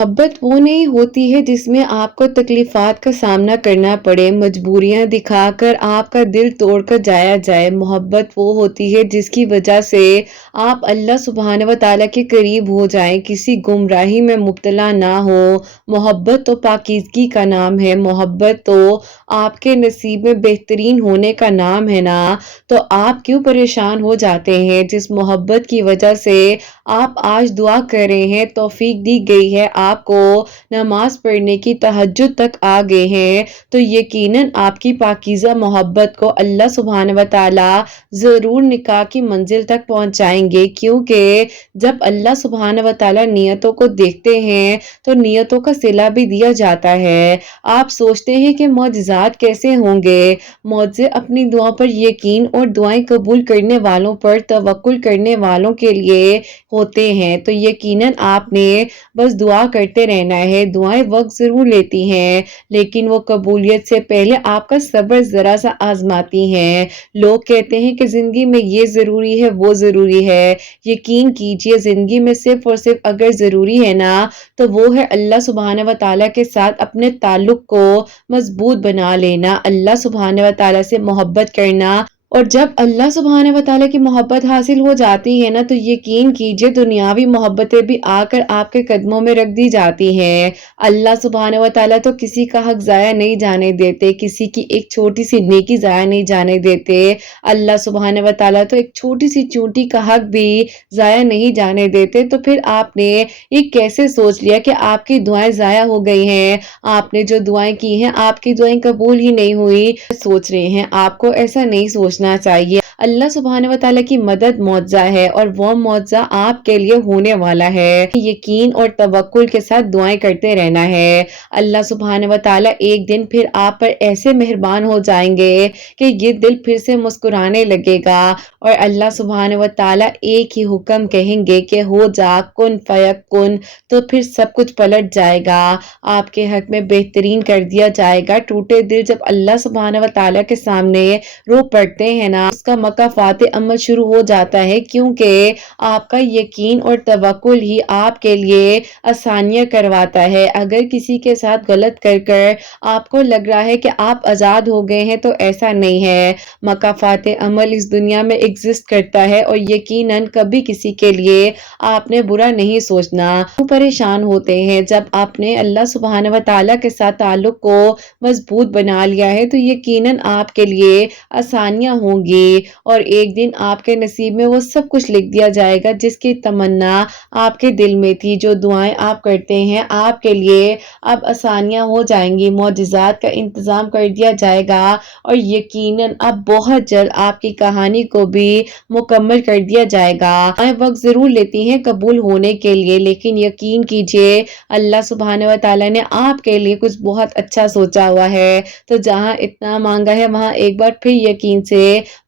मोहब्बत वो नहीं होती है जिसमें आपको तकलीफ़ात का सामना करना पड़े, मजबूरियाँ दिखाकर आपका दिल तोड़कर जाया जाए। मोहब्बत वो होती है जिसकी वजह से आप अल्लाह सुब्हान व तआला के करीब हो जाएँ, किसी गुमराही में मुब्तला ना हो। मोहब्बत तो पाकीज़गी का नाम है, मोहब्बत तो आपके नसीब में बेहतरीन होने का नाम है ना, तो आप क्यों परेशान हो जाते हैं? जिस मोहब्बत की वजह से आप आज दुआ कर रहे हैं, तौफीक दी गई है आपको, नमाज पढ़ने की, तहज्जुद तक आ गए हैं, तो यकीनन आपकी पाकीज़ा मोहब्बत को अल्लाह सुब्हान व तआला ज़रूर निकाह की मंजिल तक पहुंचाएंगे। क्योंकि जब अल्लाह सुब्हान व तआला नियतों को देखते हैं तो नियतों का सिला भी दिया जाता है। आप सोचते हैं कि मौजज़ात कैसे होंगे? मौजे अपनी दुआ पर यकीन और दुआएं कबूल करने वालों पर तवक्कुल करने वालों के लिए होते हैं। तो यकीनन आपने बस दुआ करते रहना है। दुआएं वक्त ज़रूर लेती हैं, लेकिन वो कबूलियत से पहले आपका सब्र ज़रा सा आजमाती हैं। लोग कहते हैं कि ज़िंदगी में ये ज़रूरी है, वो ज़रूरी है। यकीन कीजिए, ज़िंदगी में सिर्फ़ और सिर्फ़ अगर ज़रूरी है ना, तो वो है अल्लाह सुब्हान व तआला के साथ अपने ताल्लुक़ को मज़बूत बना लेना, अल्लाह सुब्हान व तआला से मोहब्बत करना। और जब अल्लाह सुब्हान व तआला की मोहब्बत हासिल हो जाती है ना, तो यकीन कीजिए दुनियावी मोहब्बतें भी आकर आपके कदमों में रख दी जाती हैं। अल्लाह सुब्हान व तआला तो किसी का हक ज़ाया नहीं जाने देते, किसी की एक छोटी सी नेकी ज़ाया नहीं जाने देते। अल्लाह सुब्हान व तआला तो एक छोटी सी चींटी का हक भी ज़ाया नहीं जाने देते। तो फिर आपने ये कैसे सोच लिया कि आपकी दुआएं ज़ाया हो गई हैं? आपने जो दुआएं की हैं, आपकी दुआएं कबूल ही नहीं हुई सोच रहे हैं। आपको ऐसा नहीं सोचना चाहिए। अल्लाह सुब्हान व तआला की मदद मौज़ा है और वो मौज़ा आपके लिए होने वाला है। यकीन और तवक्कुल के साथ दुआएं करते रहना है। अल्लाह सुब्हान व तआला एक दिन फिर आप पर ऐसे मेहरबान हो जाएंगे कि ये दिल फिर से मुस्कुराने लगेगा और अल्लाह सुब्हान व तआला एक ही हुक्म कहेंगे कि हो जा, कुन फयकुन, तो फिर सब कुछ पलट जाएगा, आपके हक में बेहतरीन कर दिया जाएगा। टूटे दिल जब अल्लाह सुब्हान व तआला के सामने रो पड़ते हैं ना, उसका मकाफात अमल शुरू हो जाता है, क्योंकि आपका यकीन और तवक्कुल ही आपके लिए आसानियां करवाता है। अगर किसी के साथ गलत कर कर आपको लग रहा है कि आप आज़ाद हो गए हैं, तो ऐसा नहीं है। मकाफात अमल इस दुनिया में एग्जिस्ट करता है और यकीनन कभी किसी के लिए आपने बुरा नहीं सोचना। क्यों परेशान होते हैं? जब आपने अल्लाह सुब्हान व तआला के साथ ताल्लुक को मजबूत बना लिया है, तो यकीनन आपके लिए आसानियां होंगी और एक दिन आपके नसीब में वो सब कुछ लिख दिया जाएगा जिसकी तमन्ना आपके दिल में थी। जो दुआएं आप करते हैं, आपके लिए अब आसानियां हो जाएंगी, मौजिज़ात का इंतज़ाम कर दिया जाएगा और यकीनन अब बहुत जल्द आपकी कहानी को भी मुकम्मल कर दिया जाएगा। वक्त ज़रूर लेती हैं कबूल होने के लिए, लेकिन यकीन कीजिए अल्लाह सुब्हान व तआला ने आपके लिए कुछ बहुत अच्छा सोचा हुआ है। तो जहाँ इतना मांगा है, वहाँ एक बार फिर यकीन से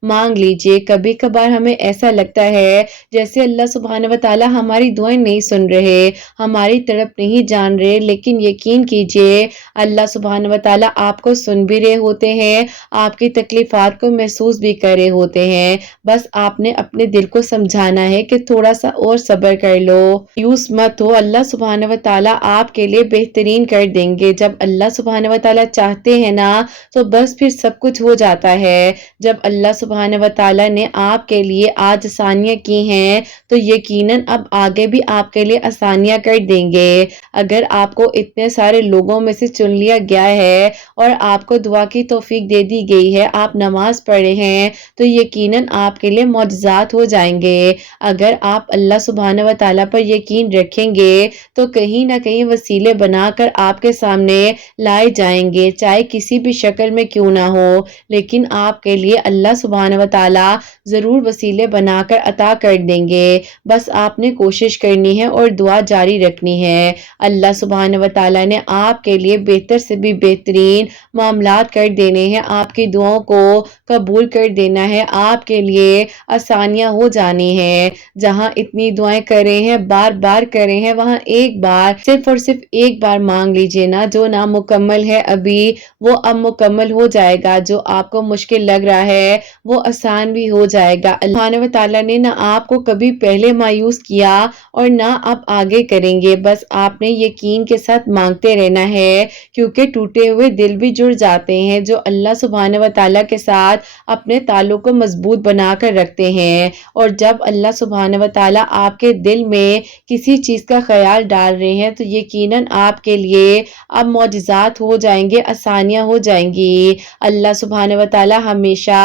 मांग लीजिए। कभी कभार हमें ऐसा लगता है जैसे अल्लाह सुब्हान व तआला हमारी दुआएं नहीं सुन रहे, हमारी तरफ नहीं जान रहे, लेकिन यकीन कीजिए अल्लाह सुब्हान व तआला आपको सुन भी रहे होते हैं, आपकी तकलीफात को महसूस भी कर रहे होते हैं। बस आपने अपने दिल को समझाना है कि थोड़ा सा और सब्र कर लो, यूस मत हो, अल्लाह सुब्हान व तआला आपके लिए बेहतरीन कर देंगे। जब अल्लाह सुब्हान व तआला चाहते हैं ना, तो बस फिर सब कुछ हो जाता है। जब अल्लाह सुब्हान व तआला ने आपके लिए आज आसानियां की हैं, तो यकीनन अब आगे भी आपके लिए आसानियां कर देंगे। अगर आपको इतने सारे लोगों में से चुन लिया गया है और आपको दुआ की तौफीक दे दी गई है, आप नमाज पढ़े हैं, तो यकीनन आपके लिए मौजज़ात हो जाएंगे। अगर आप अल्लाह सुब्हान व तआला पर यकीन रखेंगे, तो कहीं ना कहीं वसीले बनाकर आपके सामने लाए जाएंगे, चाहे किसी भी शक्ल में क्यों ना हो, लेकिन आपके लिए अल्लाह सुब्हान व तआला ज़रूर वसीले बनाकर अता कर देंगे। बस आपने कोशिश करनी है और दुआ जारी रखनी है। अल्लाह सुब्हान व तआला ने आपके लिए बेहतर से भी बेहतरीन मामलात कर देने हैं, आपकी दुआओं को कबूल कर देना है, आपके लिए आसानियां हो जानी है। जहां इतनी दुआएं करे हैं, बार बार करे हैं, वहां एक बार, सिर्फ और सिर्फ एक बार मांग लीजिए ना। जो नामुकम्मल है अभी, वो अब मुकम्मल हो जाएगा। जो आपको मुश्किल लग रहा है, ہے وہ آسان بھی ہو جائے گا۔ اللہ سبحانہ و تعالیٰ نے نہ آپ کو کبھی پہلے مایوس کیا اور نہ آپ آگے کریں گے، بس آپ نے یقین کے ساتھ مانگتے رہنا ہے، کیونکہ ٹوٹے ہوئے دل بھی جڑ جاتے ہیں جو اللہ سبحانہ و تعالیٰ کے ساتھ اپنے تعلق کو مضبوط بنا کر رکھتے ہیں۔ اور جب اللہ سبحانہ و تعالیٰ آپ کے دل میں کسی چیز کا خیال ڈال رہے ہیں تو یقیناً آپ کے لیے اب معجزات ہو جائیں گے، آسانیاں ہو جائیں گی۔ اللہ سبحانہ و تعالیٰ ہمیشہ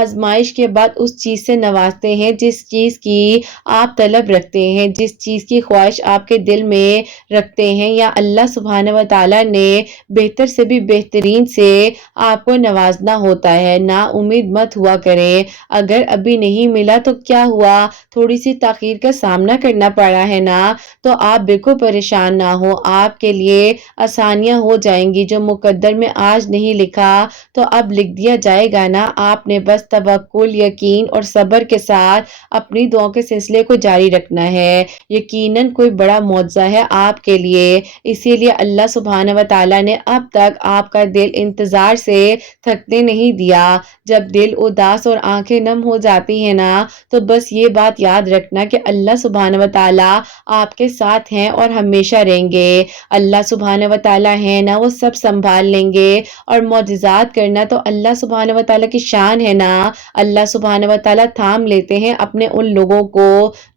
آزمائش کے بعد اس چیز سے نوازتے ہیں جس چیز کی آپ طلب رکھتے ہیں، جس چیز کی خواہش آپ کے دل میں رکھتے ہیں، یا اللہ سبحانہ و تعالیٰ نے بہتر سے بھی بہترین سے آپ کو نوازنا ہوتا ہے۔ نا امید مت ہوا کریں، اگر ابھی نہیں ملا تو کیا ہوا، تھوڑی سی تاخیر کا سامنا کرنا پڑا ہے نا، تو آپ بالکل پریشان نہ ہو، آپ کے لیے آسانیاں ہو جائیں گی۔ جو مقدر میں آج نہیں لکھا تو اب لکھ دیا جائے گا نا، آپ نے بس توکل، یقین اور صبر کے ساتھ اپنی دعاؤں کے سلسلے کو جاری رکھنا ہے۔ یقیناً کوئی بڑا معجزہ ہے آپ کے لیے، اسی لیے اللہ سبحانہ و تعالیٰ نے اب تک آپ کا دل انتظار سے تھکنے نہیں دیا۔ جب دل اداس اور آنکھیں نم ہو جاتی ہیں نا، تو بس یہ بات یاد رکھنا کہ اللہ سبحانہ و تعالیٰ آپ کے ساتھ ہیں اور ہمیشہ رہیں گے۔ اللہ سبحانہ و تعالیٰ ہیں نا، وہ سب سنبھال لیں گے، اور معجزات کرنا تو اللہ سبحانہ و تعالیٰ کی شان ہے نا۔ اللہ سبحانہ و تعالیٰ تھام لیتے ہیں اپنے ان لوگوں کو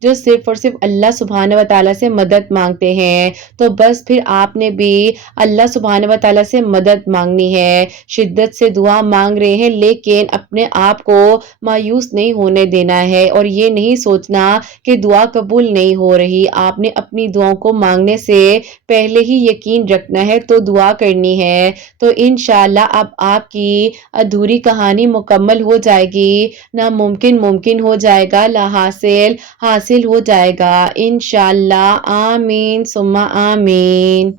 جو صرف اور صرف اللہ سبحانہ و تعالیٰ سے مدد مانگتے ہیں۔ تو بس پھر آپ نے بھی اللہ سبحانہ و تعالیٰ سے مدد مانگنی ہے، شدت سے دعا مانگ رہے ہیں، لیکن اپنے آپ کو مایوس نہیں ہونے دینا ہے، اور یہ نہیں سوچنا کہ دعا قبول نہیں ہو رہی۔ آپ نے اپنی دعاؤں کو مانگنے سے پہلے ہی یقین رکھنا ہے تو دعا کرنی ہے، تو انشاءاللہ اب آپ کی ادھوری کہانی مکمل ہو جائے گی، ناممکن ممکن ہو جائے گا، لا حاصل حاصل ہو جائے گا انشاءاللہ۔ آمین ثم آمین۔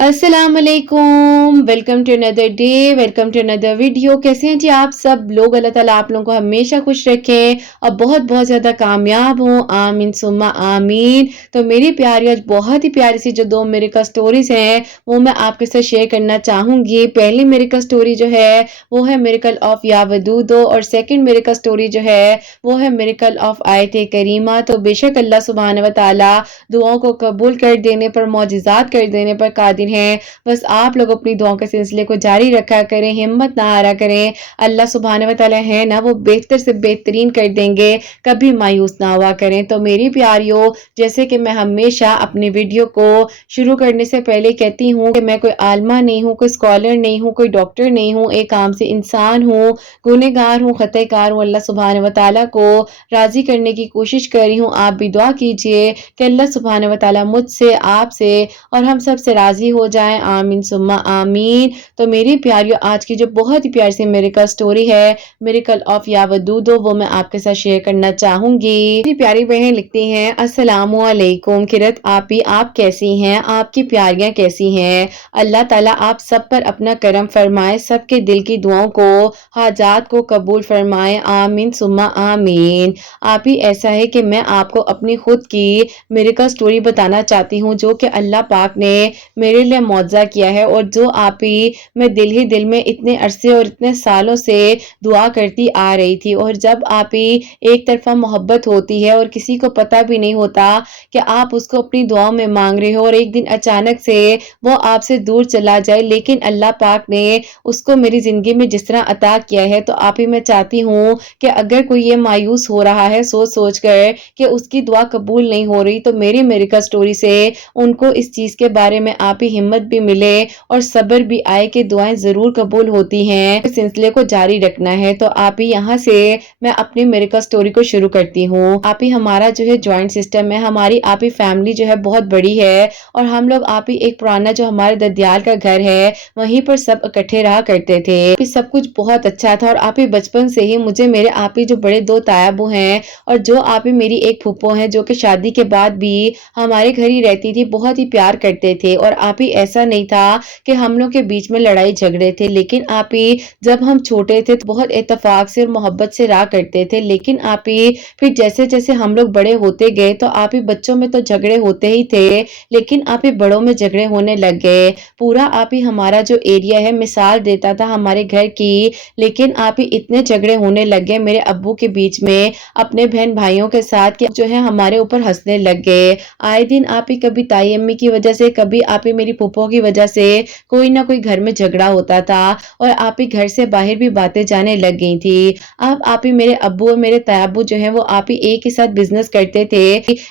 السلام علیکم، welcome to another day, welcome to another video. کیسے ہیں جی آپ سب لوگ؟ اللہ تعالیٰ آپ لوگوں کو ہمیشہ خوش رکھیں اور بہت بہت زیادہ کامیاب ہوں، آمین ثم آمین۔ تو میری پیاری آج بہت ہی پیاری سی جو دو میریکل سٹوریز ہیں وہ میں آپ کے ساتھ شیئر کرنا چاہوں گی۔ پہلی میریکل سٹوری جو ہے وہ ہے میریکل آف یا ودودو، اور سیکنڈ میریکل سٹوری جو ہے وہ ہے میریکل آف آیت کریمہ۔ تو بے شک اللہ سبحانہ و تعالیٰ دعاؤں کو قبول کر دینے پر، معجزات کر دینے پر قادر ہیں، بس آپ لوگ اپنی دعاؤں کے سلسلے کو جاری رکھا کریں، ہمت نہ ہارا کریں۔ اللہ سبحانہ و تعالیٰ ہے نا، وہ بہتر سے بہترین کر دیں گے، کبھی مایوس نہ ہوا کریں۔ تو میری پیاریوں، جیسے کہ میں ہمیشہ اپنی ویڈیو کو شروع کرنے سے پہلے کہتی ہوں کہ میں کوئی عالمہ نہیں ہوں، کوئی اسکالر نہیں ہوں، کوئی ڈاکٹر نہیں ہوں، ایک عام سے انسان ہوں، گنہگار ہوں، خطا کار ہوں۔ اللہ سبحانہ و تعالیٰ کو راضی کرنے کی کوشش کر رہی ہوں۔ آپ بھی دعا کیجئے کہ اللہ سبحانہ و تعالیٰ مجھ سے، آپ سے اور ہم سب سے راضی ہو جائیں، آمین ثم آمین۔ تو میری پیاریوں، آج کی جو بہت ہی پیاری سی میریکل سٹوری ہے میریکل آف یا ودودو، وہ میں آپ کے ساتھ شیئر کرنا چاہوں گی۔ میری پیاری بہن لکھتی ہیں، السلام علیکم قرت آپی، آپ کیسی ہیں؟ آپ کی پیاریاں کیسی ہیں؟ اللہ تعالیٰ آپ سب پر اپنا کرم فرمائے، سب کے دل کی دعاؤں کو، حاجات کو قبول فرمائے، آمین ثم آمین۔ آپی ایسا ہے کہ میں آپ کو اپنی خود کی میریکل سٹوری بتانا چاہتی ہوں جو کہ اللہ پاک نے میرے لیے معجزہ کیا ہے، اور جو آپ ہی میں دل ہی دل میں اتنے عرصے اور اتنے سالوں سے دعا کرتی آ رہی تھی۔ اور جب آپ ہی ایک طرفہ محبت ہوتی ہے اور کسی کو پتہ بھی نہیں ہوتا کہ آپ اس کو اپنی دعاؤں میں مانگ رہے ہو، اور ایک دن اچانک سے وہ آپ سے دور چلا جائے، لیکن اللہ پاک نے اس کو میری زندگی میں جس طرح عطا کیا ہے، تو آپ ہی میں چاہتی ہوں کہ اگر کوئی یہ مایوس ہو رہا ہے سوچ سوچ کر کہ اس کی دعا قبول نہیں ہو رہی، تو میری میریکل سٹوری سے ان کو اس چیز کے بارے میں آپ ہی ہمت بھی ملے اور صبر بھی آئے کہ دعائیں ضرور قبول ہوتی ہیں۔ اس سلسلے کو جاری رکھنا ہے۔ تو آپ ہی یہاں سے میں اپنی میریکل سٹوری کو شروع کرتی ہوں۔ آپ ہی ہمارا جو ہے جوائنٹ سسٹم ہے، ہماری آپ ہی فیملی جو ہے بہت بڑی ہے، اور ہم لوگ آپ ہی ایک پرانا جو ہمارے ددیال کا گھر ہے وہیں پر سب اکٹھے رہا کرتے تھے۔ سب کچھ بہت اچھا تھا، اور آپ ہی بچپن سے ہی مجھے میرے آپ ہی جو بڑے دو تایابو ہیں، اور جو آپ ہی میری ایک پھپھو ہیں جو کہ شادی کے بعد بھی ہمارے گھر ہی رہتی تھی، بہت ہی پیار کرتے تھے۔ اور آپ ہی ही ऐसा नहीं था कि हम लोग के बीच में लड़ाई झगड़े थे, लेकिन आप ही जब हम छोटे थे तो बहुत इत्तेफाक से और मोहब्बत से रहा करते थे। लेकिन आप ही फिर जैसे जैसे हम लोग बड़े होते गए तो आप ही बच्चों में तो झगड़े होते ही थे, लेकिन आप ही बड़ों में झगड़े होने लग गए। पूरा आप ही हमारा जो एरिया है मिसाल देता था हमारे घर की, लेकिन आप ही इतने झगड़े होने लग गए मेरे अब्बू के बीच में अपने बहन भाइयों के साथ कि जो है हमारे ऊपर हंसने लग गए। आए दिन आप ही कभी ताई अम्मी की वजह से, कभी आप ही मेरी फूफो की वजह से कोई ना कोई घर में झगड़ा होता था और आप ही घर से बाहर भी बातें जाने लग गई थी। अब आप ही मेरे अब्बू और मेरे तायाबू जो है वो आप ही एक ही साथ बिजनेस करते थे।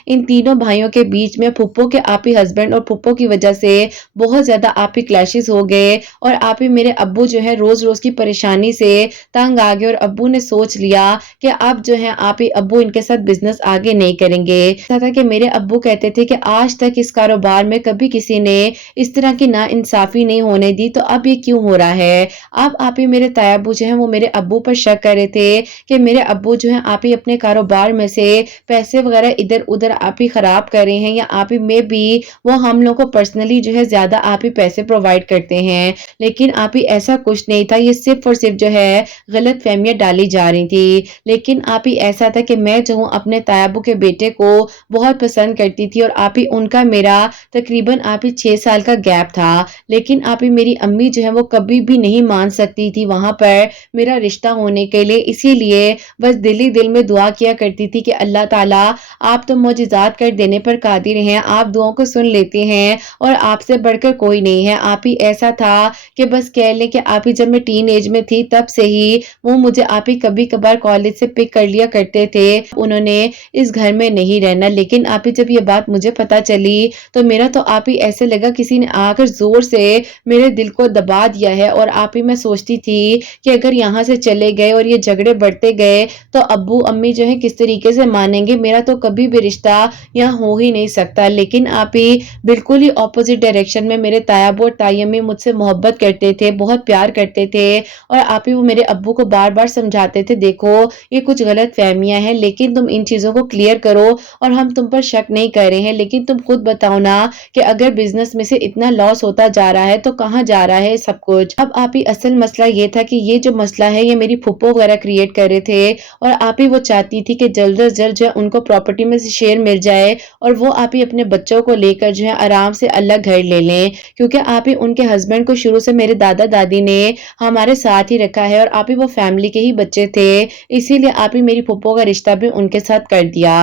इन तीनों भाइयों के बीच में फूफो के आप ही हस्बैंड और फूफो की वजह से बहुत ज्यादा आप ही क्लैशेस हो गए और आप ही मेरे अब्बू जो है रोज रोज की परेशानी से तंग आ गए और अब्बू ने सोच लिया कि अब जो है आप ही अब्बू इनके साथ बिजनेस आगे नहीं करेंगे। ऐसा था कि मेरे अब्बू कहते थे कि आज तक इस कारोबार में कभी किसी ने इस तरह की ना इंसाफी नहीं होने दी, तो अब ये क्यों हो रहा है। अब आप ही मेरे तायाबू जो है वो मेरे अब्बू पर शक कर रहे थे कि मेरे अब्बू जो है आप ही अपने कारोबार में से पैसे वगैरह इधर उधर आप ही खराब कर रहे हैं, या आप ही में भी वो हम लोग को पर्सनली जो है ज्यादा आप ही पैसे प्रोवाइड करते हैं। लेकिन आप ही ऐसा कुछ नहीं था, ये सिर्फ और सिर्फ जो है गलत फहमियां डाली जा रही थी। लेकिन आप ही ऐसा था कि मैं जो हूँ अपने तायाबू के बेटे को बहुत पसंद करती थी और आप ही उनका मेरा तकरीबन आप ही 6 साल का गैप था। लेकिन आप ही मेरी अम्मी जो है वो कभी भी नहीं मान सकती थी वहां पर मेरा रिश्ता होने के लिए, इसीलिए बस दिल ही दिल में दुआ किया करती थी कि अल्लाह ताला आप तो मौजिज़ात कर देने पर कादिर हैं, आप दुआओं को सुन लेते हैं और आपसे बढ़कर कोई नहीं है। आप ही ऐसा था कि बस कह लें कि आप ही जब मैं टीन एज में थी तब से ही वो मुझे आप ही कभी कभार कॉलेज से पिक कर लिया करते थे। उन्होंने इस घर में नहीं रहना, लेकिन आप ही जब ये बात मुझे पता चली तो मेरा तो आप ही ऐसे लगा किसी ने आकर जोर से मेरे दिल को दबा दिया है। और आप ही मैं सोचती थी कि अगर यहाँ से चले गए और ये झगड़े बढ़ते गए तो अब्बू अम्मी जो है किस तरीके से मानेंगे, मेरा तो कभी भी रिश्ता यहाँ हो ही नहीं सकता। लेकिन आप ही बिल्कुल ही ऑपोजिट डायरेक्शन में मेरे तायाबू और ताई अम्मी मुझसे मोहब्बत करते थे, बहुत प्यार करते थे और आप ही वो मेरे अब्बू को बार बार समझाते थे देखो ये कुछ गलत फहमियां हैं, लेकिन तुम इन चीजों को क्लियर करो और हम तुम पर शक नहीं कर रहे हैं, लेकिन तुम खुद बताओ ना कि अगर बिजनेस में से इतना लॉस होता जा रहा है तो कहाँ जा रहा है सब कुछ। अब आप ही असल मसला ये था कि ये जो मसला है ये मेरी फूफो वगैरह क्रिएट कर रहे थे और आप ही वो चाहती थी कि जल्द से जल्द जो है उनको प्रॉपर्टी में से शेयर मिल जाए और वो आप ही अपने बच्चों को लेकर जो है आराम से अलग घर ले लें, क्योंकि आप ही उनके हस्बैंड को शुरू से मेरे दादा दादी ने हमारे साथ ही रखा है और आप ही वो फैमिली के ही बच्चे थे, इसीलिए आप ही मेरी फूफो का रिश्ता भी उनके साथ कर दिया।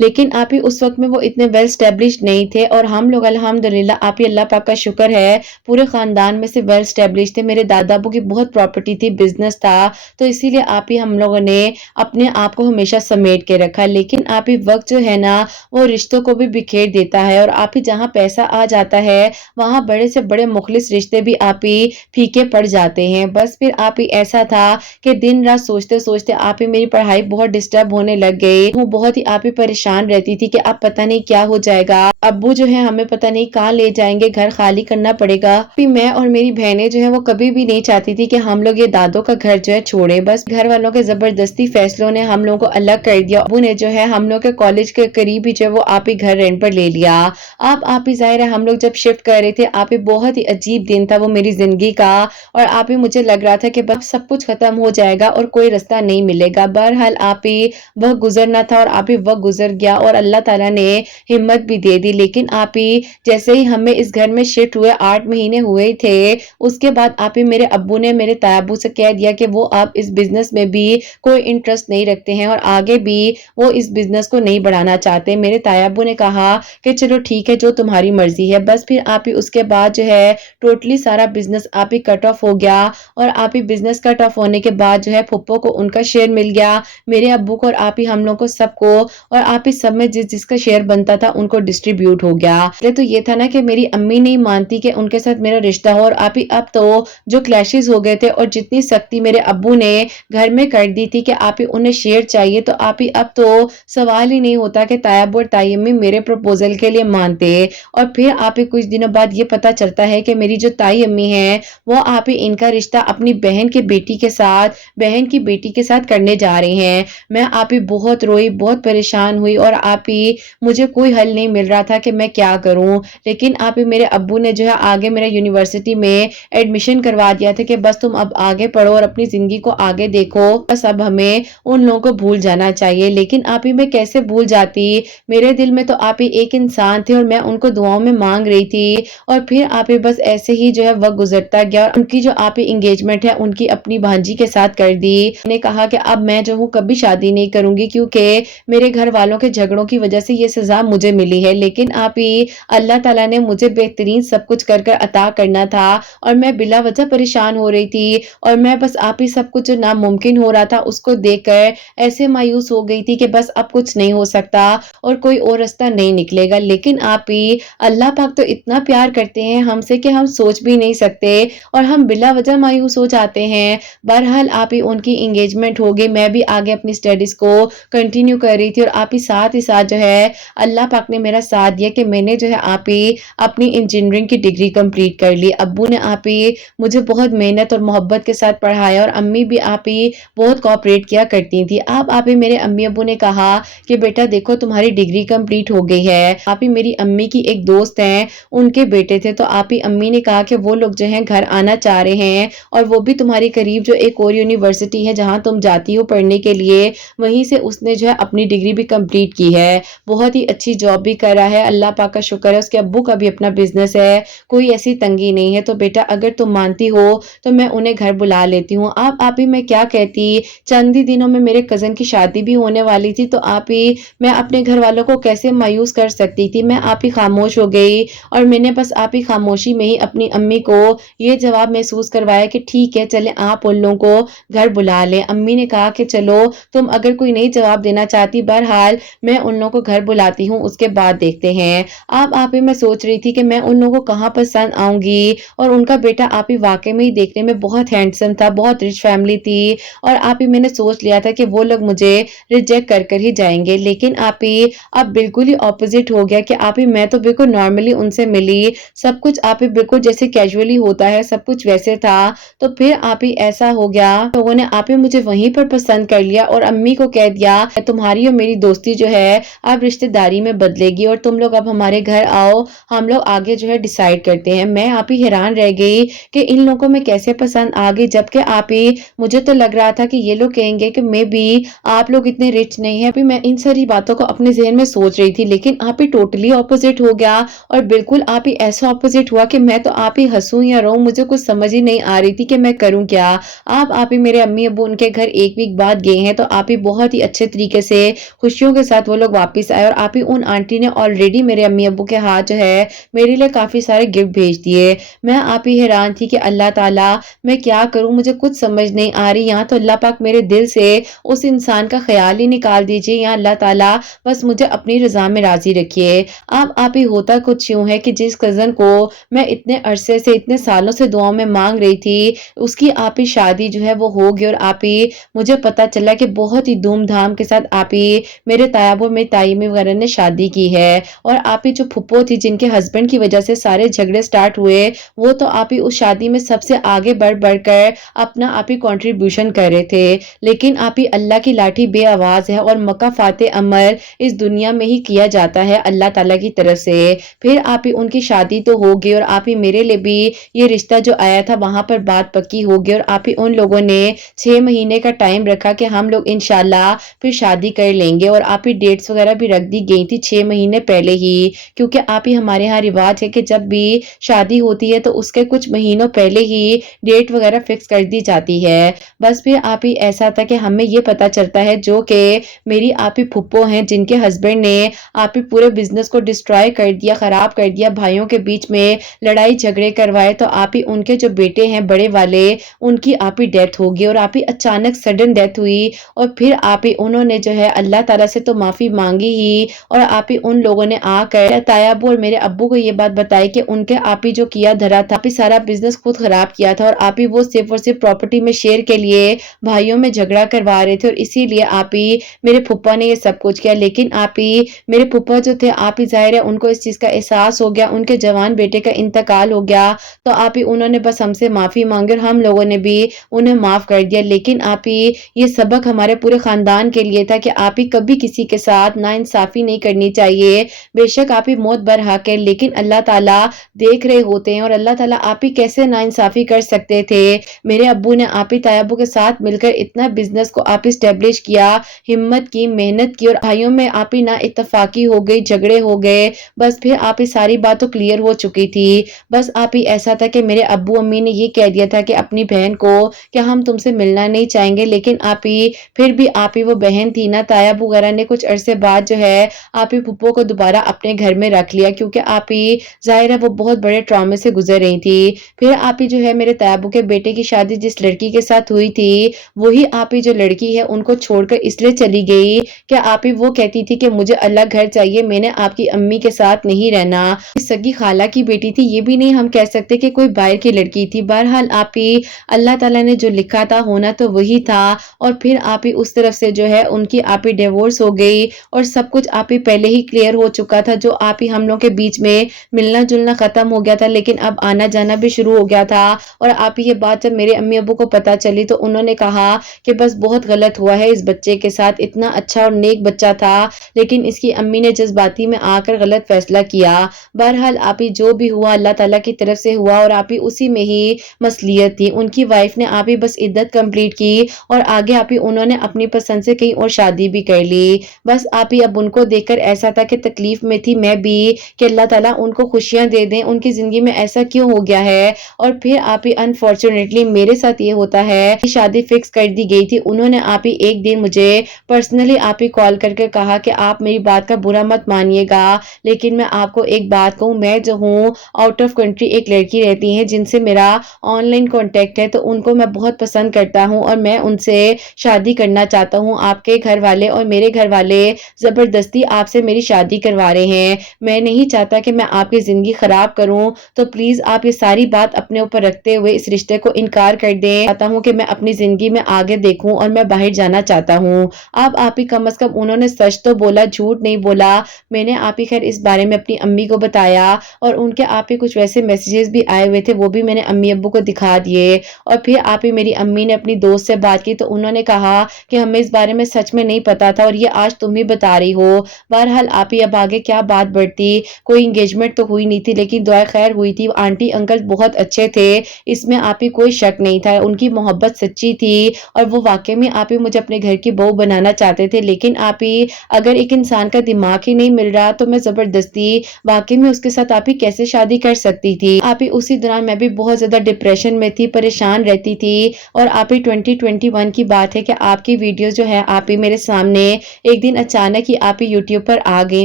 लेकिन आप ही उस वक्त में वो इतने वेल स्टेब्लिश नहीं थे और हम लोग अल्हम्दुलिल्लाह आप ही अल्लाह पाक का शुक्र है पूरे खानदान में से वेल स्टेब्लिश थे। मेरे दादाबू की बहुत प्रॉपर्टी थी, बिजनेस था, तो इसीलिए आप ही हम लोगों ने अपने आप को हमेशा समेट के रखा। लेकिन आप ही वक्त जो है ना वो रिश्तों को भी बिखेर देता है और आप ही जहाँ पैसा आ जाता है वहां बड़े से बड़े मुखलिस रिश्ते भी आप ही फीके पड़ जाते हैं। बस फिर आप ही ऐसा था कि दिन रात सोचते सोचते आप ही मेरी पढ़ाई बहुत डिस्टर्ब होने लग गई। वो बहुत ही आप ही परेशान रहती थी कि अब पता नहीं क्या हो जाएगा, अब्बू जो है हमें पता नहीं कहाँ ले जाएंगे, घर खाली करना पड़ेगा। फिर मैं और मेरी बहनें जो है वो कभी भी नहीं चाहती थी कि हम लोग ये दादों का घर जो है छोड़े। बस घर वालों के जबरदस्ती फैसलों ने हम लोगों को अलग कर दिया। अब्बू ने जो है हम लोग के कॉलेज के करीब ही जो है वो आप ही घर रेंट पर ले लिया। अब आप ही जाहिर है हम लोग जब शिफ्ट कर रहे थे आप ही बहुत ही अजीब दिन था वो मेरी जिंदगी का और आप ही मुझे लग रहा था कि बस सब कुछ खत्म हो जाएगा और कोई रास्ता नहीं मिलेगा। बहरहाल आप ही वह गुजरना था और आप ही वह गुजर गया और अल्लाह ताला ने हिम्मत भी दे दी। लेकिन आप ही जैसे ही हमें इस घर में शिफ्ट हुए 8 महीने हुए थे उसके बाद आप ही मेरे अब्बू ने मेरे तायाबू से कह दिया कि वो अब इस बिजनेस में भी कोई इंटरेस्ट नहीं रखते हैं और आगे भी वो इस बिजनेस को नहीं बढ़ाना चाहते। मेरे तायाबू ने कहा कि चलो ठीक है जो तुम्हारी मर्जी है। बस फिर आप ही उसके बाद जो है टोटली सारा बिजनेस आप ही कट ऑफ हो गया और आप ही बिजनेस कट ऑफ होने के बाद जो है फुप्पो को उनका शेयर मिल गया, मेरे अब्बू को और आप ही हम लोग को सबको, और आप ही सब में जिस जिसका शेयर बनता था उनको डिस्ट्रीब्यूट हो गया। तो ये था ना कि मेरी अम्मी नहीं मानती कि उनके साथ मेरा रिश्ता हो और आप ही अब तो जो क्लैशेस हो गए थे और जितनी सख्ती मेरे अब्बू ने घर में कर दी थी कि आप ही उन्हें शेयर चाहिए, तो आप ही अब तो सवाल ही नहीं होता कि तायाब और ताई अम्मी मेरे प्रपोजल के लिए मानते। और फिर आप ही कुछ दिनों बाद ये पता चलता है कि मेरी जो ताई अम्मी है वो आप ही इनका रिश्ता अपनी बहन के बेटी के साथ, बहन की बेटी के साथ करने जा रहे हैं। मैं आप ही बहुत रोई, बहुत परेशान हुई और आप ही मुझे कोई हल नहीं मिल रहा था कि मैं क्या करूं। लेकिन आप ही میرے ابو نے جو ہے آگے میرا یونیورسٹی میں ایڈمیشن کروا دیا تھا کہ بس تم اب آگے پڑھو اور اپنی زندگی کو آگے دیکھو، بس اب ہمیں ان لوگوں کو بھول جانا چاہیے۔ لیکن آپ ہی میں کیسے بھول جاتی، میرے دل میں تو آپ ہی ایک انسان تھے اور میں ان کو دعاؤں میں مانگ رہی تھی، اور پھر آپ ہی بس ایسے ہی جو ہے وقت گزرتا گیا اور ان کی جو آپ ہی انگیجمنٹ ہے ان کی اپنی بھانجی کے ساتھ کر دی۔ میں نے کہا کہ اب میں جو ہوں کبھی شادی نہیں کروں گی، کیونکہ میرے گھر والوں کے جھگڑوں کی وجہ سے یہ سزا مجھے ملی ہے، لیکن آپ ہی اللہ تعالیٰ نے مجھے بہترین سب کچھ کر عطا کرنا تھا اور میں بلا وجہ پریشان ہو رہی تھی، اور میں بس آپ ہی سب کچھ جو ناممکن ہو رہا تھا اس کو دیکھ کر ایسے مایوس ہو گئی تھی کہ بس اب کچھ نہیں ہو سکتا اور کوئی اور راستہ نہیں نکلے گا۔ لیکن آپ ہی اللہ پاک تو اتنا پیار کرتے ہیں ہم سے کہ ہم سوچ بھی نہیں سکتے اور ہم بلا وجہ مایوس ہو جاتے ہیں۔ بہرحال آپ ہی ان کی انگیجمنٹ ہو گئی، میں بھی آگے اپنی اسٹڈیز کو کنٹینیو کر رہی تھی، اور آپ ہی ساتھ جو ہے اللہ پاک نے میرا ساتھ دیا کہ میں نے جو ہے آپ ہی اپنی انجینئرنگ کی ڈگری کمپلیٹ کر لی۔ ابو نے آپ ہی مجھے بہت محنت اور محبت کے ساتھ پڑھایا، اور امی بھی آپ ہی بہت کوآپریٹ کیا کرتی تھی۔ آپ ہی میرے امی ابو نے کہا کہ بیٹا دیکھو تمہاری ڈگری کمپلیٹ ہو گئی ہے۔ آپ ہی میری امی کی ایک دوست ہیں، ان کے بیٹے تھے، تو آپ ہی امی نے کہا کہ وہ لوگ جو ہیں گھر آنا چاہ رہے ہیں، اور وہ بھی تمہاری قریب جو ایک اور یونیورسٹی ہے جہاں تم جاتی ہو پڑھنے کے لیے، وہیں سے اس نے جو ہے اپنی ڈگری بھی کمپلیٹ کی ہے، بہت ہی اچھی جاب بھی کر رہا ہے، اللہ پاک کا شکر ہے۔ اس کے ابو کا بھی اپنا بزنس ہے، کوئی ایسی تنگی نہیں ہے، تو بیٹا اگر تم مانتی ہو تو میں انہیں گھر بلا لیتی ہوں۔ آپ ہی میں کیا کہتی، چند ہی دنوں میں میرے کزن کی شادی بھی ہونے والی تھی، تو آپ ہی میں اپنے گھر والوں کو کیسے مایوس کر سکتی تھی۔ میں آپ ہی خاموش ہو گئی، اور میں نے بس آپ ہی خاموشی میں ہی اپنی امی کو یہ جواب محسوس کروایا کہ ٹھیک ہے چلیں آپ ان لوگوں کو گھر بلا لیں۔ امی نے کہا کہ چلو تم اگر کوئی نہیں جواب دینا چاہتی، بہرحال میں ان لوگوں کو گھر بلاتی ہوں، اس کے بعد دیکھتے ہیں۔ آپ ہی میں سوچ رہی تھی کہ میں ان لوگوں کو کہاں پسند آؤں گی، اور ان کا بیٹا آپ ہی واقعی میں ہی دیکھنے میں بہت ہینڈسم تھا، بہت رچ فیملی تھی، اور آپ ہی میں نے سوچ لیا تھا کہ وہ لوگ مجھے ریجیکٹ کر ہی جائیں گے۔ لیکن آپ ہی اب بالکل ہی اپوزٹ ہو گیا کہ آپ ہی میں تو بالکل نارملی ان سے ملی، سب کچھ آپ ہی بالکل جیسے کیجولی ہوتا ہے سب کچھ ویسے تھا، تو پھر آپ ہی ایسا ہو گیا لوگوں نے آپ ہی مجھے وہیں پر پسند کر لیا، اور امی کو کہہ دیا تمہاری اور میری دوستی جو ہے اب رشتہ داری میں بدلے گی، اور تم لوگ اب ہمارے گھر آؤ، ہم لوگ آگے جو ہے ڈیسائیڈ کرتے ہیں۔ میں آپ ہی حیران رہ گئی کہ ان لوگوں میں کیسے پسند آ گئی، جبکہ آپ ہی مجھے تو لگ رہا تھا کہ یہ لوگ کہیں گے کہ میں بھی آپ لوگ اتنے رچ نہیں ہیں۔ میں ان ساری باتوں کو اپنے ذہن میں سوچ رہی تھی، لیکن آپ ہی ٹوٹلی اپوزٹ ہو گیا، اور بالکل آپ ہی ایسا اپوزٹ ہوا کہ میں تو آپ ہی ہنسوں یا روؤں، مجھے کچھ سمجھ ہی نہیں آ رہی تھی کہ میں کروں کیا۔ آپ ہی میرے امی ابو ان کے گھر ایک ویک بعد گئے ہیں، تو آپ ہی بہت ہی اچھے طریقے سے خوشیوں کے ساتھ وہ لوگ واپس آئے، اور آپ ہی ان آنٹی نے آلریڈی میرے امی ابو کے ہاتھ جو ہے میرے لیے کافی سارے گفٹ بھیج دیے۔ میں آپ ہی حیران تھی کہ اللہ تعالیٰ میں کیا کروں، مجھے کچھ سمجھ نہیں آ رہی، یہاں تو اللہ پاک میرے دل سے اس انسان کا خیال ہی نکال دیجئے، یا اللہ تعالیٰ بس مجھے اپنی رضا میں راضی رکھیے۔ آپ ہی ہوتا کچھ یوں ہے کہ جس کزن کو میں اتنے عرصے سے اتنے سالوں سے دعاؤں میں مانگ رہی تھی، اس کی آپ ہی شادی جو ہے وہ ہوگی، اور آپ ہی مجھے پتا چلا کہ بہت ہی دھوم دھام کے ساتھ آپ ہی میرے تایاب اور میری تائی میں وغیرہ نے شادی کی ہے، اور آپ ہی جو پھپھو تھی جن کے ہسبینڈ کی وجہ سے سارے جھگڑے سٹارٹ ہوئے، وہ تو آپ ہی اس شادی میں سب سے آگے بڑھ کر اپنا آپ ہی کنٹریبیوشن کر رہے تھے، لیکن آپ ہی اللہ کی لاٹھی بے آواز ہے، اور مکافات عمل اس دنیا میں ہی کیا جاتا ہے اللہ تعالیٰ کی طرف سے۔ پھر آپ ہی ان کی شادی تو ہوگی، اور آپ ہی میرے لیے بھی یہ رشتہ جو آیا تھا وہاں پر بات پکی ہوگی، اور آپ ہی ان لوگوں نے 6 مہینے کا ٹائم رکھا کہ ہم لوگ انشاءاللہ پھر شادی کر لیں گے، اور آپ ہی ڈیٹس وغیرہ بھی رکھ دی گئی تھی 6 مہینے پہلے ہی، کیونکہ آپ ہی ہمارے ہاں رواج ہے کہ جب بھی شادی ہوتی ہے تو اس کے کچھ مہینوں پہلے ہی ڈیٹ وغیرہ فکس کر دی جاتی ہے۔ بس پھر آپ ہی ایسا تھا کہ ہمیں یہ پتا چلتا ہے جو کہ میری آپ ہی پھپھو ہیں جن کے ہسبینڈ نے آپ ہی پورے بزنس کو ڈسٹرائے کر دیا، خراب کر دیا، بھائیوں کے بیچ میں لڑائی جھگڑے کروائے، تو آپ ہی ان کے جو بیٹے ہیں بڑے والے ان کی آپ ہی ڈیتھ ہوگی، اور آپ ہی اچانک سڈن ڈیتھ ہوئی، اور پھر آپ ہی انہوں نے جو ہے اللہ تعالیٰ سے تو معافی مانگی ہی، اور آپ ہی ان لوگوں نے آ کر تایا ابو اور میرے ابو کو یہ بات بتائی کہ ان کے آپ ہی جو کیا دھرا تھا، آپ ہی سارا بزنس خود خراب کیا تھا، اور آپ ہی وہ صرف اور صرف پراپرٹی میں شیئر کے لیے بھائیوں میں جھگڑا کروا رہے تھے، اور اسی لیے آپ ہی میرے پھپھا نے یہ سب کچھ کیا۔ لیکن آپ ہی میرے پھپھا جو تھے آپ ہی ظاہر ہے ان کو اس چیز کا احساس ہو گیا، ان کے جوان بیٹے کا انتقال ہو گیا، تو آپ ہی انہوں نے بس ہم سے معافی مانگی، اور ہم لوگوں نے بھی انہیں معاف کر دیا۔ لیکن آپ ہی یہ سبق ہمارے پورے خاندان کے لیے تھا کہ آپ ہی کبھی کسی کے ساتھ ناانصافی نہیں کرنی چاہیے، بے شک آپ ہی موت برحق ہے، لیکن اللہ ताला देख रहे होते हैं और अल्लाह ताला आप ही कैसे नाइंसाफी कर सकते थे। मेरे अब्बू ने आप ही ताया अब्बू के साथ मिलकर इतना बिजनेस को आप ही स्टेब्लिश किया, हिम्मत की, मेहनत की और भाइयों में आप ही ना इत्तफाकी हो गई, झगड़े हो गए। बस फिर आप ही सारी बात तो क्लियर हो चुकी थी। बस आप ही ऐसा था कि मेरे अब्बू अम्मी ने ये कह दिया था कि अपनी बहन को कि हम तुमसे मिलना नहीं चाहेंगे, लेकिन आप ही फिर भी आप ही वो बहन थी ना ताया अब्बू वगैरह ने कुछ अरसे बाद जो है आप ही फुप्पो को दोबारा अपने घर में रख लिया, क्योंकि आप ही जाहिर है वो बहुत बड़े ट्रॉमे से गुजर रही थी। फिर आप ही जो है मेरे ताया अब्बू के बेटे की शादी जिस लड़की के साथ हुई थी, वही आप ही जो लड़की है उनको छोड़कर इसलिए चली गई कि आप ही वो कहती थी कि मुझे अलग घर चाहिए, मैंने आपकी अम्मी के साथ नहीं रहना। सगी खाला की बेटी थी, ये भी नहीं हम कह सकते कि कोई बाहर की लड़की थी। बहरहाल आप ही अल्लाह ताला ने जो लिखा था होना तो वही था। और फिर आप ही उस तरफ से जो है उनकी आप ही डिवोर्स हो गई और सब कुछ आप ही पहले ही क्लियर हो चुका था। जो आप ही हम लोग के बीच में मिलना जुलना खत्म हो गया था, लेकिन अब आना जाना भी शुरू हो गया था। और आप ही ये बात जब मेरे अम्मी अब्बू को पता चली तो उन्होंने कहा कि बस बहुत गलत हुआ है इस बच्चे के साथ, इतना अच्छा और नेक बच्चा था लेकिन इसकी अम्मी ने जज्बाती में आकर गलत फैसला किया। बहरहाल आप ही जो भी हुआ अल्लाह ताला की तरफ से हुआ और आप ही उसी में ही मसलियत थी। उनकी वाइफ ने आप ही बस इद्दत कंप्लीट की और आगे आप ही उन्होंने अपनी पसंद से कहीं और शादी भी कर ली। बस आप ही अब उनको देखकर ऐसा था कि तकलीफ में थी मैं भी कि अल्लाह ताला उनको खुशियां दे दें, उनकी जिंदगी में ऐसा क्यों हो गया है। और फिर आप ही अनफॉर्चुनेटली मेरे साथ ये होता है कि शादी फिक्स कर दी गई थी। उन्होंने आप ही एक दिन मुझे पर्सनली आप ही कॉल करके कहा कि आप मेरी बात का बुरा मत मानिएगा, लेकिन मैं आपको एक बात कहूँ, मैं जो हूँ आउट ऑफ कंट्री एक लड़की रहती है जिनसे मेरा ऑनलाइन कांटेक्ट है, तो उनको मैं बहुत पसंद करता हूँ और मैं उनसे शादी करना चाहता हूँ। आपके घर वाले और मेरे घर वाले जबरदस्ती आपसे मेरी शादी करवा रहे हैं। मैं नहीं चाहता कि मैं आपकी जिंदगी खराब करूं, तो प्लीज आप ये सारी बात अपने ऊपर रखते हुए इस रिश्ते को इनकार कर दें। चाहता हूं कि मैं अपनी जिंदगी में आगे देखूं और मैं बाहर जाना चाहता हूं। अब आप ही कम से कम उन्होंने सच तो बोला, झूठ नहीं बोला। मैंने आप ही खैर इस बारे में अपनी अम्मी को बताया और उनके आप ही कुछ वैसे मैसेजेस भी आए हुए थे, वो भी मैंने अम्मी अब्बू को दिखा दिए। और फिर आप ही मेरी अम्मी ने अपनी दोस्त से बात की तो उन्होंने कहा कि हमें इस बारे में सच में नहीं पता था और ये आज तुम ही बता रही हो। बहरहाल आप ही अब आगे क्या बात बढ़ती, कोई एंगेजमेंट तो हुई नहीं थी लेकिन दुआ खैर हुई थी। आंटी अंकल बहुत अच्छे थे, इसमें आप ही कोई शक नहीं था, उनकी मोहब्बत सच्ची थी और वो वाकई में आप ही मुझे अपने घर की बहू बनाना चाहते थे। लेकिन आप ही अगर एक इंसान का दिमाग ही नहीं मिल रहा तो मैं जबरदस्ती वाकई में उसके साथ आप ही कैसे शादी कर सकती थी। आप ही उसी दौरान मैं भी बहुत ज्यादा डिप्रेशन में थी, परेशान रहती थी। और आप ही 2021 की बात है कि आपकी वीडियोस जो है आप ही मेरे सामने एक दिन अचानक ही आप ही यूट्यूब पर आ गई।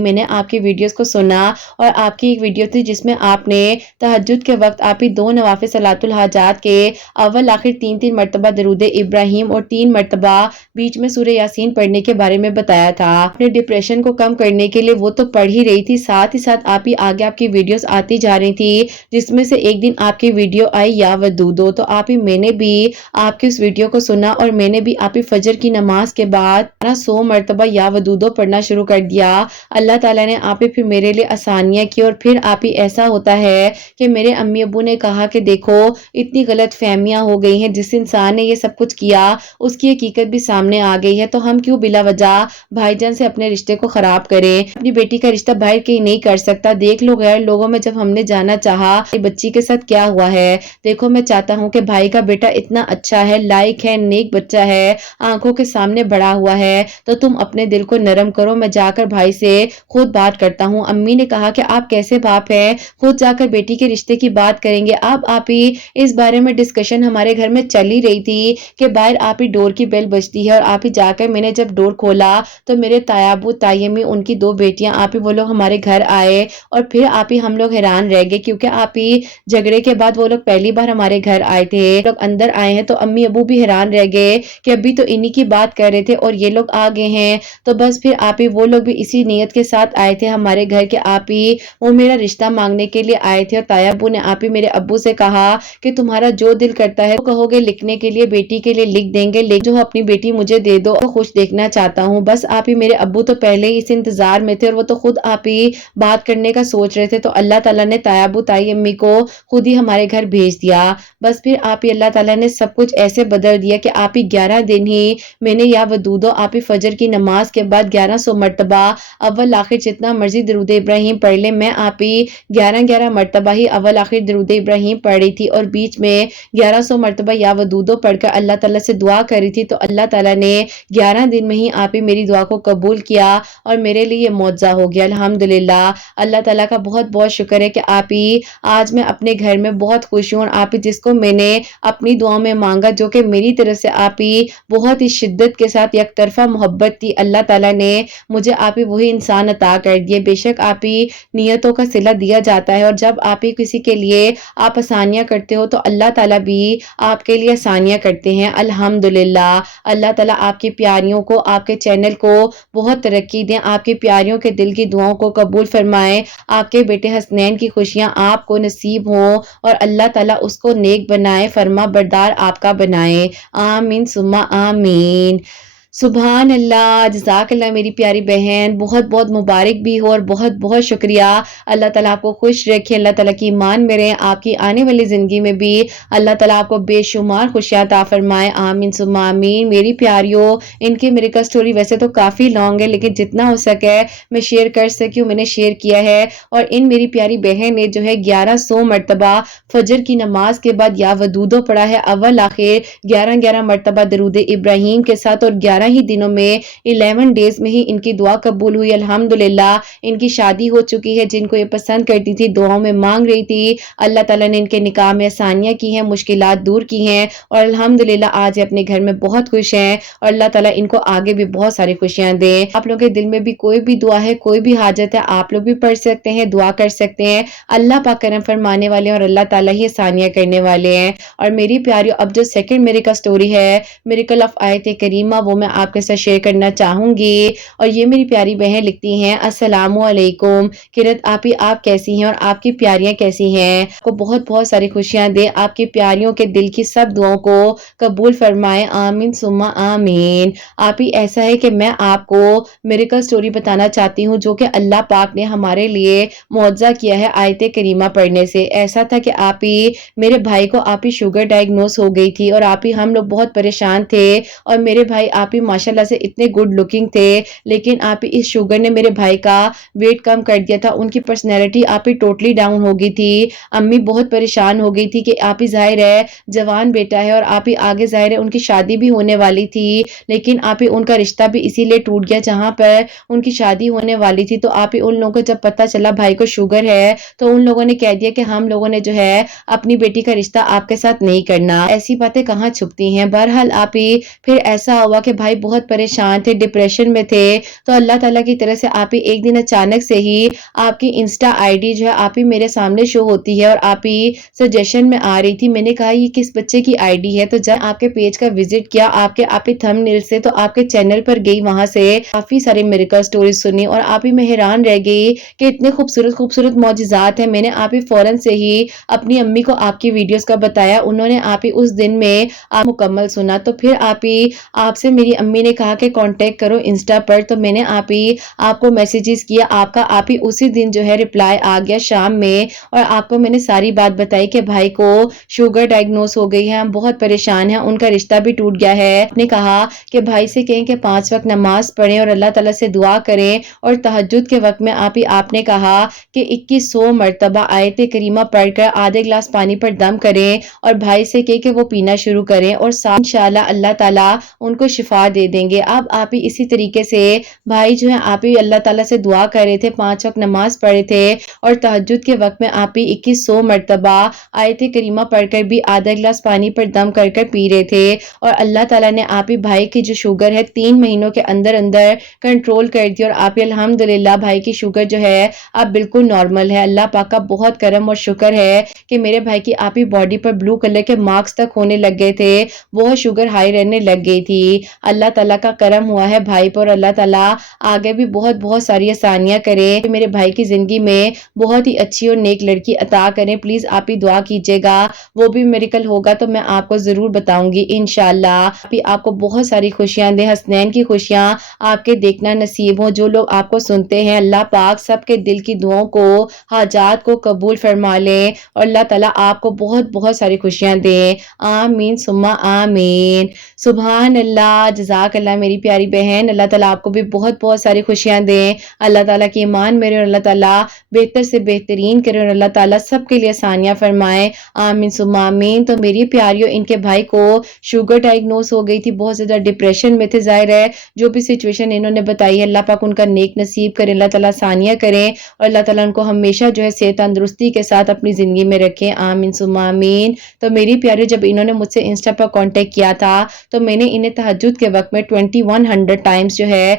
मैंने आपकी वीडियोस को सुना और आपकी एक वीडियो थी जिसमें आपने तहज्जुद के वक्त आप ही 2 नवाफिल सलातुल हाजात के अव्वल आखिर 3-3 मरतबा दरूद इब्राहिम और 3 मरतबा बीच में सूरह यासीन पढ़ने के बारे में बताया था। अपने डिप्रेशन को कम करने के लिए वो तो पढ़ ही रही थी, साथ ही साथ आप ही आगे आपकी वीडियोस आती जा रही थी, जिसमें से एक दिन आपकी वीडियो आई या वदूदो। तो आप ही मैंने भी आपकी उस वीडियो को सुना और मैंने भी आप ही फजर की नमाज के बाद 100 मरतबा या वदूदो पढ़ना शुरू कर दिया। अल्लाह ताला ने आप ही फिर मेरे लिए आसानियां की और फिर आप ही ऐसा होता है कि मेरे अम्मी अब्बू ने कहा कि देखो इतनी गलत फहमियां हो गई हैं, जिस इंसान ने ये सब कुछ किया उसकी हकीकत भी सामने आ गई है, तो हम क्यों बिला वजह भाईजान से अपने रिश्ते को खराब करें। अपनी बेटी का रिश्ता बाहर कहीं नहीं कर सकता, देख लो गैर लोगों में जब हमने जाना चाहा बच्ची के साथ क्या हुआ है। देखो मैं चाहता हूँ कि भाई का बेटा इतना अच्छा है, लाइक है, नेक बच्चा है, आंखों के सामने बड़ा हुआ है, तो तुम अपने दिल को नरम करो, मैं जाकर भाई से खुद बात करता हूँ। अम्मी ने कहा कि आप कैसे बाप हैं, खुद जाकर बेटी के रिश्ते की बात करेंगे। अब आप ही इस बारे में डिस्कशन हमारे घर में चल ही रही थी कि बाहर आप ही डोर की बेल बजती है और आप ही जाकर मैंने जब डोर खोला तो मेरे तायाबू तायमी उनकी 2 बेटियां आप ही वो लोग हमारे घर आए और फिर आप ही हम लोग हैरान रह गए, क्योंकि आप ही झगड़े के बाद वो लोग पहली बार हमारे घर आए थे। लोग अंदर आए हैं तो अम्मी अबू भी हैरान रह गए कि अभी तो इन्हीं की बात कर रहे थे और ये लोग आ गए हैं। तो बस फिर आप ही वो लोग भी इसी नीयत के साथ आए थे हमारे घर के, आप ही वो मेरा रिश्ता मांगने के लिए आए थे। और तायाबू ने आप ही मेरे अब्बू से कहा कि तुम्हारा जो दिल करता है वो कहोगे लिखने के लिए बेटी के लिए लिख देंगे, लेकिन जो अपनी बेटी मुझे दे दो तो खुश देखना चाहता हूँ। बस आप ही मेरे अब्बू तो पहले ही इस इंतजार में थे और वो तो खुद आप ही बात करने का सोच रहे थे, तो अल्लाह ताला ने तायाबू ताई अम्मी को खुद ही हमारे घर भेज दिया। बस फिर आप ही अल्लाह ताला ने सब कुछ ऐसे बदल दिया कि आप ही 11 दिन ही मैंने या वदूदो आप ही फजर की नमाज के बाद 1100 मरतबा अव्वल आखिर जितना मर्जी दरूद इब्राहिम पढ़ ले, मैं آپ ہی 11 مرتبہ ہی اول آخر درود ابراہیم پڑھ رہی تھی اور بیچ میں 1100 مرتبہ یا ودودو پڑھ کر اللہ تعالیٰ سے دعا کر رہی تھی، تو اللہ تعالیٰ نے 11 دن میں ہی آپ ہی میری دعا کو قبول کیا اور میرے لیے یہ معجزہ ہو گیا الحمدللہ۔ اللہ تعالیٰ کا بہت بہت شکر ہے کہ آپ ہی آج میں اپنے گھر میں بہت خوش ہوں، اور آپ ہی جس کو میں نے اپنی دعاؤں میں مانگا، جو کہ میری طرف سے آپ ہی بہت ہی شدت کے ساتھ یک طرفہ محبت تھی، اللہ تعالیٰ نے مجھے آپ ہی وہی انسان عطا کر دیے۔ بے شک آپ ہی نیتوں کا صلہ دیا جاتا ہے، اور جب آپ ہی کسی کے لیے آپ آسانیاں کرتے ہو تو اللہ تعالیٰ بھی آپ کے لیے آسانیاں کرتے ہیں الحمدللہ۔ اللہ تعالیٰ آپ کی پیاریوں کو، آپ کے چینل کو بہت ترقی دیں، آپ کی پیاریوں کے دل کی دعاؤں کو قبول فرمائے، آپ کے بیٹے حسنین کی خوشیاں آپ کو نصیب ہوں، اور اللہ تعالیٰ اس کو نیک بنائے، فرما بردار آپ کا بنائے، آمین ثم آمین۔ سبحان اللہ، جزاک اللہ میری پیاری بہن، بہت بہت مبارک بھی ہو اور بہت بہت شکریہ۔ اللہ تعالیٰ آپ کو خوش رکھے، اللہ تعالیٰ کی ایمان میں رہیں، آپ کی آنے والی زندگی میں بھی اللہ تعالیٰ آپ کو بے شمار خوشیاں عطا فرمائے، آمین ثم آمین۔ میری پیاریوں، ان کی میریکل سٹوری ویسے تو کافی لانگ ہے، لیکن جتنا ہو سکے میں شیئر کر سکی ہوں میں نے شیئر کیا ہے، اور ان میری پیاری بہن نے جو ہے 1100 مرتبہ فجر کی نماز کے بعد یا ودودو پڑھا ہے، اول آخر 11 مرتبہ درود ابراہیم کے ساتھ، اور 11 ہی دنوں میں 11 ڈیز میں ہی ان کی دعا قبول ہوئی الحمدللہ۔ ان کی شادی ہو چکی ہے، جن کو یہ پسند کرتی تھی، دعاؤں میں مانگ رہی تھی، اللہ تعالیٰ نے ان کے نکاح میں آسانیاں کی ہیں، مشکلات دور کی ہیں، اور الحمدللہ آج اپنے گھر میں بہت خوش ہیں، اور اللہ تعالیٰ ان کو آگے بھی بہت ساری خوشیاں دے۔ آپ لوگوں کے دل میں بھی کوئی بھی دعا ہے، کوئی بھی حاجت ہے، آپ لوگ بھی پڑھ سکتے ہیں، دعا کر سکتے ہیں، اللہ پاک کرم فرمانے والے ہیں، اور اللہ تعالیٰ ہی آسانیاں کرنے والے ہیں۔ اور میری پیاریوں، اب جو سیکنڈ میریکل سٹوری ہے، میریکل آف آیت کریمہ، وہ میں آپ کے ساتھ شیئر کرنا چاہوں گی، اور یہ میری پیاری بہن لکھتی ہیں، السلام علیکم قرت آپی، آپ کیسی ہیں اور آپ کی پیاریاں کیسی ہیں؟ آپ کو بہت بہت ساری خوشیاں دے، آپ کی پیاریوں کے دل کی سب دعاؤں کو قبول فرمائے، آمین ثم آمین۔ آپ ہی ایسا ہے کہ میں آپ کو میریکل سٹوری بتانا چاہتی ہوں، جو کہ اللہ پاک نے ہمارے لیے معجزہ کیا ہے آیت کریمہ پڑھنے سے۔ ایسا تھا کہ آپ ہی میرے بھائی کو آپ ہی شوگر ڈائگنوز ہو گئی تھی، اور آپ ہی ہم لوگ بہت پریشان تھے، اور میرے بھائی آپ ہی ماشاءاللہ سے اتنے گڈ لکنگ تھے، لیکن آپ ہی اس شوگر نے میرے بھائی کا ویٹ کم کر دیا تھا، ان کی پرسنالٹی آپ ہی ٹوٹلی ڈاؤن ہو گئی تھی۔ امی بہت پریشان ہو گئی تھی کہ آپ ہی ظاہر ہے جوان بیٹا ہے، اور آپ ہی آگے ظاہر ہے ان کی شادی بھی ہونے والی تھی، لیکن آپ ہی ان کا رشتہ بھی اسی لیے ٹوٹ گیا جہاں پر ان کی شادی ہونے والی تھی۔ تو آپ ہی ان لوگوں کو جب پتہ چلا بھائی کو شوگر ہے، تو ان لوگوں نے کہہ دیا کہ ہم لوگوں نے جو ہے اپنی بیٹی کا رشتہ آپ کے ساتھ نہیں کرنا۔ ایسی باتیں کہاں چھپتی ہیں۔ بہرحال آپ ہی پھر ایسا ہوا کہ بھائی بہت پریشان تھے، ڈپریشن میں تھے، تو اللہ تعالیٰ کی طرف سے آپ ہی ایک دن اچانک سے ہی آپ کی انسٹا آئی ڈی جو ہے آپ ہی میرے سامنے شو ہوتی ہے، اور آپ ہی سجیشن میں آ رہی تھی۔ میں نے کہا یہ کس بچے کی آئی ڈی ہے، تو جب آپ کے پیج کا وزٹ کیا آپ ہی تھمبنیل سے، تو آپ کے چینل پر گئی، وہاں سے کافی سارے میریکل سٹوریز سنی، اور آپ ہی میں حیران رہ گئی کہ اتنے خوبصورت خوبصورت معجزات ہیں۔ میں نے آپ ہی فوراً سے ہی اپنی امی کو آپ کی ویڈیوز کا بتایا، انہوں نے آپ ہی اس دن میں آپ مکمل سنا، تو پھر آپ سے میری امی نے کہا کہ کانٹیکٹ کرو انسٹا پر، تو میں نے آپ کو میسیجز کیا، آپ ہی اسی دن جو ہے رپلائی آ گیا شام میں، اور آپ کو میں نے ساری بات بتائی کہ بھائی کو شوگر ڈائگنوز ہو گئی ہے، ہم بہت پریشان ہیں، ان کا رشتہ بھی ٹوٹ گیا ہے۔ آپ نے کہا کہ بھائی سے کہیں کہ 5 وقت نماز پڑھیں اور اللہ تعالیٰ سے دعا کریں، اور تہجد کے وقت میں آپ نے کہا کہ 2100 مرتبہ آیت کریمہ پڑھ کر آدھے گلاس پانی پر دم کریں، اور بھائی سے کہیں کہ وہ پینا شروع کریں، اور انشاءاللہ اللہ تعالیٰ ان کو شفا دے دیں گے۔ اب آپ ہی اسی طریقے سے بھائی جو ہے آپ ہی اللہ تعالیٰ سے دعا کر رہے تھے، 5 وقت نماز پڑھے تھے، اور تہجد کے وقت میں آپ ہی 2100 مرتبہ آیت کریمہ پڑھ کر بھی آدھا گلاس پانی پر دم کر کر پی رہے تھے، اور اللہ تعالیٰ نے آپ ہی بھائی کی جو شوگر ہے 3 مہینوں کے اندر اندر کنٹرول کر دی، اور آپ ہی الحمدللہ بھائی کی شوگر جو ہے اب بالکل نارمل ہے۔ اللہ پاک کا بہت کرم اور شکر ہے کہ میرے بھائی کی آپ ہی باڈی پر بلو کلر کے مارکس تک ہونے لگ گئے تھے، بہت شوگر ہائی رہنے لگ گئی تھی۔ اللہ تعالیٰ کا کرم ہوا ہے بھائی پر، اللہ تعالیٰ آگے بھی بہت بہت ساری آسانیاں کرے، میرے بھائی کی زندگی میں بہت ہی اچھی اور نیک لڑکی عطا کریں۔ پلیز آپ ہی دعا کیجیے گا، وہ بھی میریکل ہوگا تو میں آپ کو ضرور بتاؤں گی انشاءاللہ۔ آپ کو بہت ساری خوشیاں دے، حسنین کی خوشیاں آپ کے دیکھنا نصیب ہوں۔ جو لوگ آپ کو سنتے ہیں اللہ پاک سب کے دل کی دعاؤں کو، حاجات کو قبول فرما لیں، اور اللہ تعالیٰ آپ کو بہت بہت ساری خوشیاں دیں، آمین ثم آمین۔ سبحان اللہ، जज़ाक अल्लाह मेरी प्यारी बहन। अल्लाह ताला आपको भी बहुत-बहुत सारी खुशियाँ दें। अल्लाह ताला की ईमान मेरे और अल्लाह ताला बेहतर से बेहतरीन करे और अल्लाह ताला सबके लिए आसानियाँ फरमाए। आमीन सुम्मा आमीन। तो मेरी प्यारियों, इनके भाई को शुगर डायग्नोस हो गई थी, बहुत ज़्यादा डिप्रेशन में थे। ज़ाहिर है जो भी सिचुएशन इन्होंने बताई है, अल्लाह पाक उनका नेक नसीब करे, अल्लाह ताला आसानियाँ करें और अल्लाह ताला उनको हमेशा जो है सेहत तंदुरुस्ती के साथ अपनी ज़िंदगी में रखें। आमीन सुम्मा आमीन। तो मेरी प्यारियों, जब इन्होंने मुझसे इंस्टा पर कॉन्टैक्ट किया था तो मैंने इन्हें तहज्जुद के वक्त में 2100 टाइम्स जो है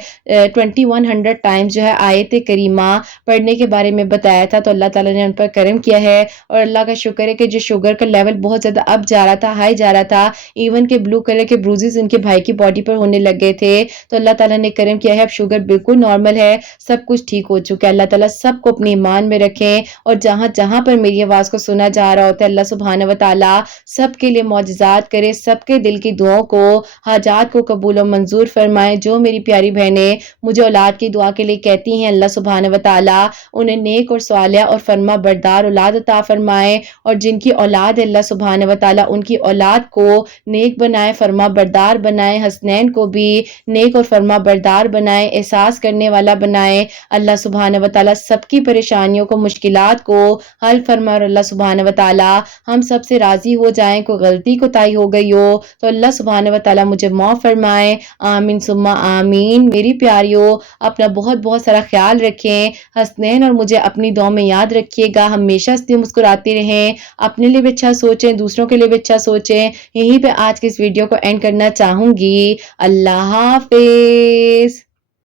2100 टाइम्स जो है आयत करीमा पढ़ने के बारे में बताया था। तो अल्लाह ताला ने उन पर करम किया है और अल्लाह का शुक्र है कि जो शुगर का लेवल बहुत ज़्यादा अप जा रहा था, हाई जा रहा था, इवन के ब्लू कलर के ब्रूजेस इनके भाई की बॉडी पर होने लग गए थे। तो अल्लाह ताला ने करम किया है, अब शुगर बिल्कुल नॉर्मल है, सब कुछ ठीक हो चुका है। अल्लाह ताला सबको अपने ईमान में रखें और जहाँ-जहाँ पर मेरी आवाज़ को सुना जा रहा होता है, अल्लाह सुब्हानहू व तआला सबके लिए मौजज़ात करे, सबके दिल की दुआओं को, हाजात को कबूल और मंजूर फरमाए। जो मेरी प्यारी बहनें मुझे औलाद की दुआ के लिए कहती हैं, अल्लाह सुब्हानहू व तआला उन्हें नेक और सालिहा और फरमा बरदार औलाद अता फरमाए और जिनकी औलाद है, अल्लाह सुब्हानहू व तआला उनकी औलाद को नेक बनाए, फरमा बरदार बनाए, हसनैन को भी नेक और फरमा बरदार बनाए, एहसास करने वाला बनाए। अल्लाह सुब्हानहू व तआला सबकी परेशानियों को, मुश्किलात को हल फरमाए और अल्लाह सुब्हानहू व तआला हम सब से राज़ी हो जाएँ। कोई गलती कोताही हो गई हो तो अल्लाह सुब्हानहू व तआला मुझे माफ़ फरमाए। आमीन सुम्मा आमीन। मेरी प्यारियों, अपना बहुत-बहुत सारा ख्याल रखें। हसनैन और मुझे अपनी दुआ में याद रखिएगा। हमेशा हँसते मुस्कुराते रहें, अपने लिए भी अच्छा सोचें, दूसरों के लिए भी अच्छा सोचें। यहीं पे आज की इस वीडियो को एंड करना चाहूँगी। अल्लाह हाफ़िज़।